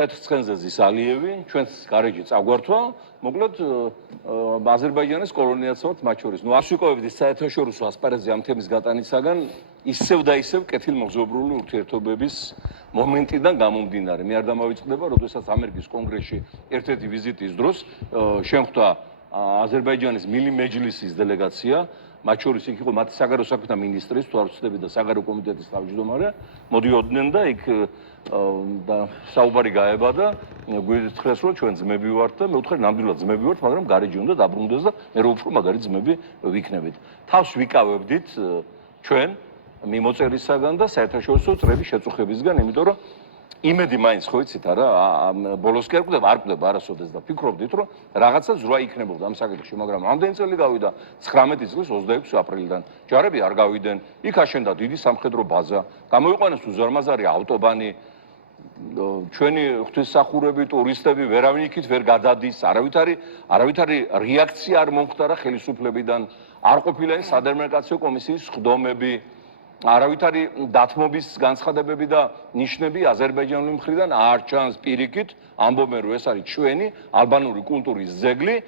თეთრ ცხენზე ზის ალიევი, ჩვენს გარეჯე წაგვართვა, მოკლედ აზერბაიჯანის კოლონიაციად მათ შორის. ნუ ასვიკოვებდი საერთაშორისო ასპარეზზე ამ თემის გატანისაგან ისევ და ისევ კეთილმოგზაურული ურთიერთობების მომენტიდან გამომდინარე. მე არ დამავიწყდება, როდესაც ამერიკის კონგრესში ერთ-ერთი ვიზიტის დროს შემხვდა აზერბაიჯანის მილი მეჯლისის დელეგაცია, მათ შორის იქ იყო მათი საგარეო საქმეთა მინისტრის, თუ არ ვცდები და საგარეო კომიტეტის თავმჯდომარე, მოდიოდნენ და იქ და საუბარი გაება და გვირთხეს რომ ჩვენ ძმები ვართ და მე ვთქვი ნამდვილად ძმები ვართ, მაგრამ გარეჯე უნდა დაბრუნდეს და მე რო უფრო მაგარი ძმები ვიქნებით. თავს ვიკავებდით ჩვენ მიმოწერისაგან და საერთაშორისო წრების შეწუხებისგან, იმიტომ რომ იმედი მაინც ხო იცით არა, ბოლოს კი არ კვდება არასოდეს და ფიქრობდით რომ რაღაცა ზრვა იქნებოდა ამ საკითხში, მაგრამ ამდენი წელი გავიდა 19 წლის 26 აპრილიდან. ჯარები არ გავიდნენ, იქ აშენდა დიდი სამხედრო ბაზა, გამოიყვანეს უზარმაზარი ავტობანი, ჩვენი ღვთისმსახურები, ტურისტები ვერავინ იქით ვერ გადადის, არავითარი რეაქცია არ მომხდარა ხელისუფლებიდან, არ ყოფილა სადემარკაციო კომისიის ხდომები, არავითარი დათმობის განცხადებები და ნიშნები აზერბაიჯანული მხრიდან არ ჩანს პირიქით, ამბობენ რომ ეს არის ჩვენი ალბანური კულტურის ძეგლი,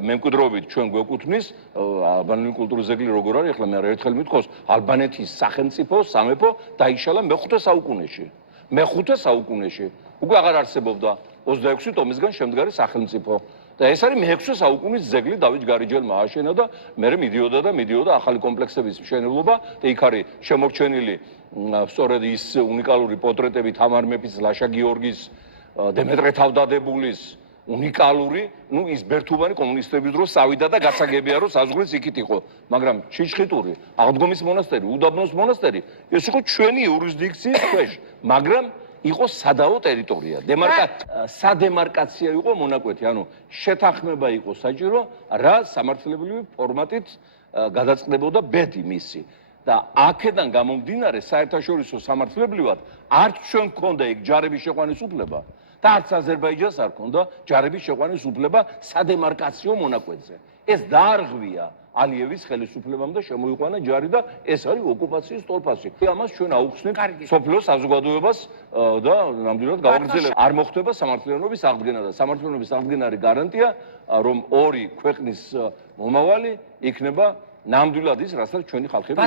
მემკვიდრეობით ჩვენ გვეკუთვნის, ალბანური კულტურის ძეგლი როგორ არის, ახლა მე ერთხელ მithქოს, ალბანეთის სახელმწიფო, სამეფო დაიშალა მე-5 საუკუნეში. მე-5 საუკუნეში. უკვე აღარ არსებობდა 26 ტომისგან შემდგარი სახელმწიფო. და ეს არის მე-6 საუკუნის ძეგლი დავით გარეჯელმა ააშენა და მე მიდიოდა ახალი კომპლექსების მშენებლობა და იქ არის შემორჩენილი სწორედ ის უნიკალური პორტრეტები თამარ მეფის, ლაშა გიორგის, დემეტრე თავდადებულის უნიკალური, ნუ ის ბერთუბანი კომუნისტების დროს წავიდა და გასაგებია რომ საზღვრიც იქით იყო, მაგრამ ჩიჩხიტური, აღდგომის მონასტერი, უდაბნოს მონასტერი, ეს იყო ჩვენი იურისდიქციის ქვეშ, მაგრამ იყო სადაო ტერიტორია. სადემარკაცია იყო მონაკვეთი, ანუ შეთანხმება იყო საჭირო, რა სამართლებრივი ფორმატით გადაწყდებოდა ბედი მისი. და აქედან გამომდინარე საერთაშორისო სამართლებრივად არც ჩვენ გქონდა იქ ჯარების შეყვანის უფლება და არც აზერბაიჯანს არ ჰქონდა ჯარების შეყვანის უფლება სადემარკაციო მონაკვეთზე. ეს დაარღვია ალიევის ხელისუფლებამ და შემოიყვანა ჯარი და ეს არის ოკუპაციის ტოლფასი. ამას ჩვენ აუხსნით სოფლიო საზოგადოებას და ნამდვილად გავაგრძელებთ. არ მოხდება სამართლიანობის აღდგენა და სამართლიანობის აღდგენა არის გარანტია, რომ ორი ქვეყნის მომავალი იქნება ნამდვილად ის, რასაც ჩვენი ხალხები